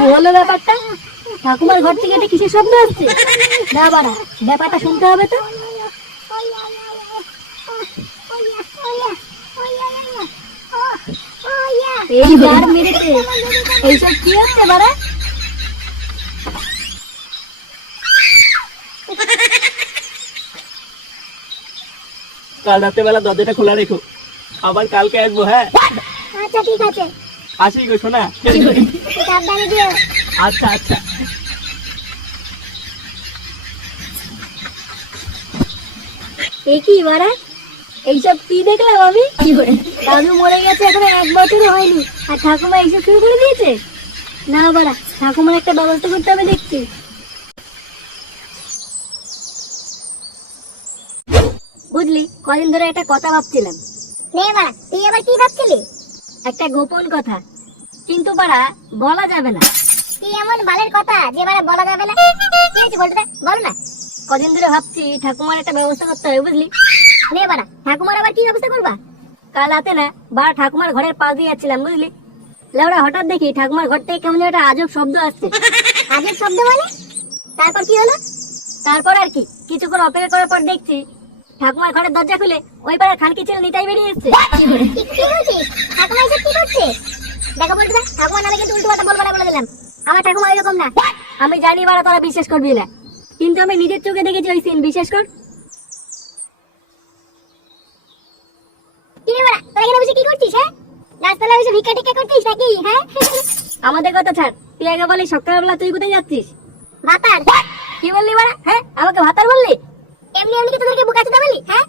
হলো ব্যাপারটা। ঠাকুমার ঘর থেকে এটা কিসের শব্দ আসছে? না ব্যাপারটা শুনতে হবে তো। এই মেরেছে। এইসব কি হচ্ছে বাড়া? কাল রাত্রেবেলা দরজাটা খোলা রেখো। আবার কালকে আসব হ্যাঁ? আচ্ছা ঠিক আছে। আসি গো শোনা আচ্ছা আচ্ছা। এ কি বাড়া এইসব কি দেখলাম আমি? দাদু মরে গেছে এখনও এক বছরও হয়নি। আর ঠাকুমা এইসব শুরু করে দিয়েছে? না বাড়া ঠাকুমার একটা ব্যবস্থা করতে হবে দেখছি বুঝলি কদিন ধরে একটা কথা ভাবছিলাম। নে বাড়া তুই আবার কি ভাবছিলি? একটা গোপন কথা। কিন্তু বাড়া বলা যাবে না। কি এমন বালের কথা যে বাড়া বলা যাবে না। কি হয়েছে বলতে বল না। কদিন ধরে ভাবছি ঠাকুমার একটা ব্যবস্থা করতে হবে বুঝলি? নে বাড়া ঠাকুমার আবার কি ব্যবস্থা করবা? কাল রাতে না বা ঠাকুমার ঘরের পাশ দিয়ে যাচ্ছিলাম বুঝলি? লেওড়া হঠাৎ দেখি ঠাকুমার ঘর থেকে কেমন একটা আজব শব্দ আসছে। আজব শব্দ মানে? তারপর কি হলো? তারপর আর কি কিছুক্ষণ অপেক্ষা করার পর দেখছি ঠাকুমার ঘরের দরজা খুলে ওই পাড়ার খানকি ছেলে নিতাই বেরিয়ে এসছে। কি বলছিস? ঠাকুমা এসব কি করছে? দেখো বলতে ঠাকুমার নামে কিন্তু উল্টো কথা বলব না বলে দিলাম। আমার ঠাকুমা এরকম না। আমি জানি বাড়া তোরা বিশ্বাস করবি না। কিন্তু আমি নিজের চোখে দেখেছি ওই সিন বিশ্বাস কর। কি করছিস হ্যাঁ? গাছতলা বসে ভিক্ষা টিক্ষা করছিস নাকি? হ্যাঁ? আমাদের কথা ছাড় তুই আগে বলি সকালবেলা তুই কোথায় যাচ্ছিস? ভাতার। কি বললি বাড়া হ্যাঁ? আমাকে ভাতার বললি? এমনি এমনি কি তোদেরকে বুকা চুদা বলি হ্যাঁ?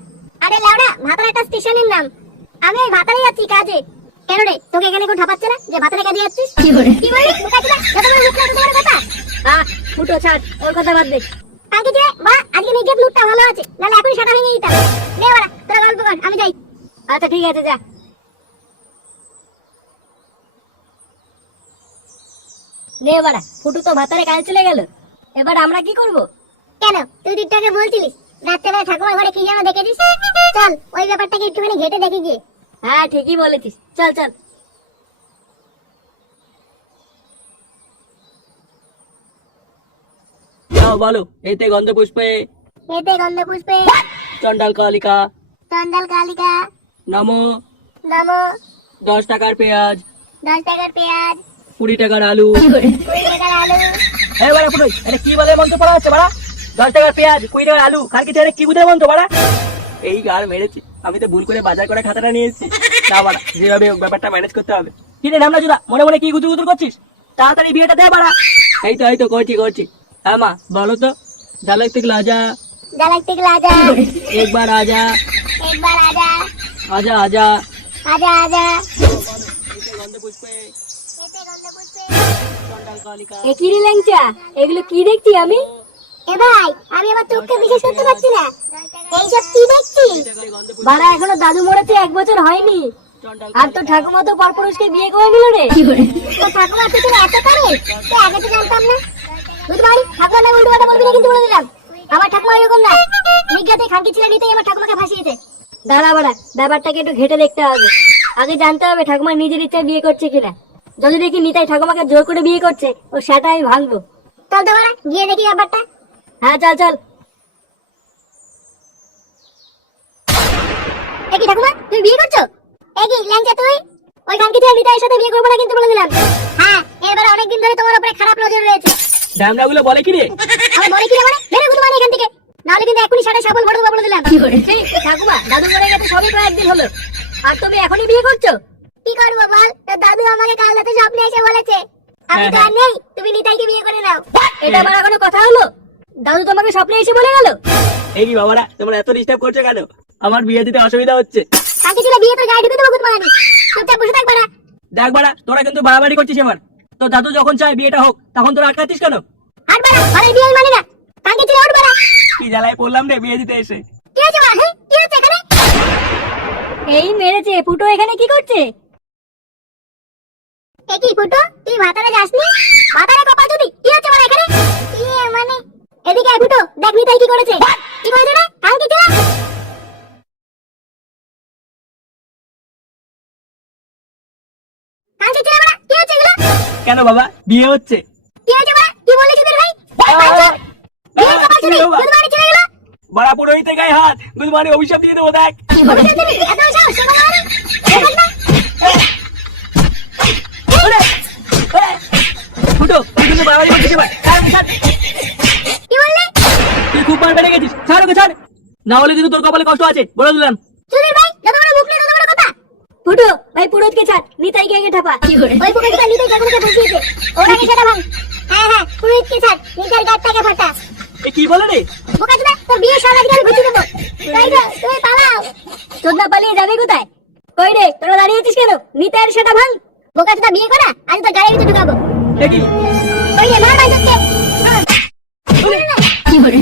আরে লাউডা ভাতার একটা স্টেশনের নাম। আমি ওই ভাতারে যাচ্ছি কাজে। কেন রে তোকে এখানে কেউ ঠাপাচ্ছে না? যে ভাতারে কাজে যাচ্ছিস? কি করে? কি বললি বুকা চুদা যত বড় মুখ না তত বড় কথা। আহ ফুটো ছাড় ওর কথা বাদ দে। কাকে যে বা আজকে নিগেট লুটটা ভালো আছে। নালে এখনই সাটা ভেঙে দিতাম। নে বাড়া তোরা গল্প কর আমি যাই। আচ্ছা ঠিক আছে যা। নে বাড়া ফুটু তো ভাতারে কাজে চলে গেল। এবার আমরা কি করব? কেন? তুই দিকটাকে বলছিলিস? রাত্রেবেলা ঠাকুমার ঘরে কি যেন দেখেছিস? চল ওই ব্যাপারটাকে একটুখানি ঘেটে দেখে গিয়ে। হ্যাঁ ঠিকই বলেছিস। চল চল। যাও বলো এতে গন্ধ পুষ্পে এতে গন্ধ পুষ্পে চন্ডাল কালিকা। চন্দাল কালিকা। নমো। নমো। দশ টাকার পেঁয়াজ। দশ টাকার পেঁয়াজ। কুড়ি টাকার আলু। কুড়ি টাকার আলু। এই বাড়া পুরোই এটা কি বলে মন্ত্র পড়া হচ্ছে বাড়া? দশ টাকার পেঁয়াজ কুড়ি টাকার আলু খান কি কি বুঝে মন্ত্র বাড়া? এই গার মেরেছি আমি তো ভুল করে বাজার করে খাতাটা নিয়ে এসেছি। না বাড়া যেভাবে হোক ব্যাপারটা ম্যানেজ করতে হবে। কি রে রামনা জুদা মনে মনে কি গুতুর গুতুর করছিস? তাড়াতাড়ি বিয়েটা দে বাড়া। এই তো এই তো করছি করছি। হ্যাঁ মা বলো তো ডালেক থেকে আজা জ্বালাক থেকে আজা একবার আজা একবার আজা আজা আজা আজা আজা গন্ধ পুষ্পে। এ কি রে ল্যাংচা? এগুলো কি দেখছি আমি? এ ভাই আমি আমার চোখকে বিশ্বাস করতে পারছি না। এইসব কি দেখছি? বাড়া এখনও দাদু মরেছে এক বছর হয়নি। আর তো ঠাকুমা তো পরপুরুষকে বিয়ে করে নিল রে। তো ঠাকুমার পেছনে এত করে? তো আগে তো জানতাম না। বুঝতে পারি? ঠাকুমার নামে উল্টো কথা বলবি না কিন্তু বলে দিলাম। আমার ঠাকুমা এরকম না। নিজ্ঞাতে খানকি ছিল নিতেই আমার ঠাকুমাকে ফাঁসিয়েছে। দাঁড়া বাড়া ব্যাপারটাকে একটু ঘেটে দেখতে হবে। আগে জানতে হবে ঠাকুমা নিজের ইচ্ছায় বিয়ে করছে কিনা। যদি দেখি নিতাই ঠাকুমাকে জোর করে বিয়ে করছে ও সেটা আমি ভাঙবো। চল তো গিয়ে দেখি ব্যাপারটা। হ্যাঁ চল চল। এ কি ঠাকুমা তুমি বিয়ে করছ? এ কি ল্যাংচা তুই? ওই খানকি ছিল নিতাইয়ের সাথে বিয়ে করব না কিন্তু বলে দিলাম। হ্যাঁ। এবার অনেকদিন ধরে তোমার উপরে খারাপ নজর রয়েছে। ড্যামরা গুলো বলে কি রে? আমার বলে কি রে মানে? বেরো গুলো মানে এখান থেকে। নাহলে কিন্তু এখনই সাড়ে সাবল ভরে দেবো বলে দিলাম। এই, ঠাকুমা দাদু মরে গেছে সবই প্রায় একদিন হলো। আর তুমি এখনই বিয়ে করছ? কি করব বল? তোর দাদু আমাকে কাল রাতে স্বপ্নে এসে বলেছে। আমি তো আর নেই। তুমি নিতাইকে বিয়ে করে নাও। এটা আবার কোনো কথা হলো? দাদু তোমাকে স্বপ্নে এসে বলে গেল? এই কি বাবারা তোমরা এত ডিস্টার্ব করছ কেন? আমার বিয়ে দিতে অসুবিধা হচ্ছে। কাকে ছিল বিয়ে তোর গায়ে ঢুকে দেবো গুড মারানি। চুপচাপ বসে থাক বাড়া। দেখ বাড়া তোরা কিন্তু বাড়াবাড়ি করছিস এবার। তো দাদু যখন চায় বিয়েটা হোক তখন তোরা আটকাচ্ছিস কেন? আর বাড়া আরে বিয়ে মানি না। কাকে ছিল উঠ বাড়া। কি জ্বালায় পড়লাম রে বিয়ে দিতে এসে। কি হয়েছে বাড়া? কি হচ্ছে এখানে? এই মেরেছে ফুটো এখানে কি করছে? এ কি ফুটো তুই ভাতারে যাসনি? ভাতারে কপা যদি কি হচ্ছে এদিকে আয় দেখ নিতাই কি করেছে কি করেছে না কালকে চলে কালকে চলে বড়া কি হচ্ছে এগুলো কেন বাবা বিয়ে হচ্ছে কি হচ্ছে বড়া কি বলিস তোর ভাই বড়া পুরোহিতের গায়ে হাত গুলমানি অভিশাপ দিয়ে দেবো দেখ ফুটো ফুটো বাড়ি বলছিস ভাই কারণ তুই খুব বেড়ে গেছিস। ছাড় ওকে ছাড়। না হলে কিন্তু তোর কপালে কষ্ট আছে। বলে দিলাম। চুদির ভাই যত বড় মুখ নিয়ে তত বড় কথা। ফুটো ভাই পুরোহিতকে ছাড়। নিতাইকে আগে ঠাপা। ওই পোকাটা নিতে যেগুলোকে বসিয়েছে। ওটাকে সেটা ভাঙ হ্যাঁ হ্যাঁ পুরোহিতকে ছাড়। নিতার গাড়টাকে ফাটা। এ কি বলে রে? বোকাচোদা তোর বিয়ে সব আজকে আমি ঘুরতে দেবো। তাই তো তুমি পালাও। চোদ্দা পালিয়ে যাবে কোথায়? কই রে তোরা দাঁড়িয়ে আছিস কেন? নিতাইয়ের সেটা ভাঙ। বোকাচোদা বিয়ে করা? আজ তোর গাড়ির ভিতরে ঢুকাবো। এ কি? ওই মার ভাই তোকে ওরে!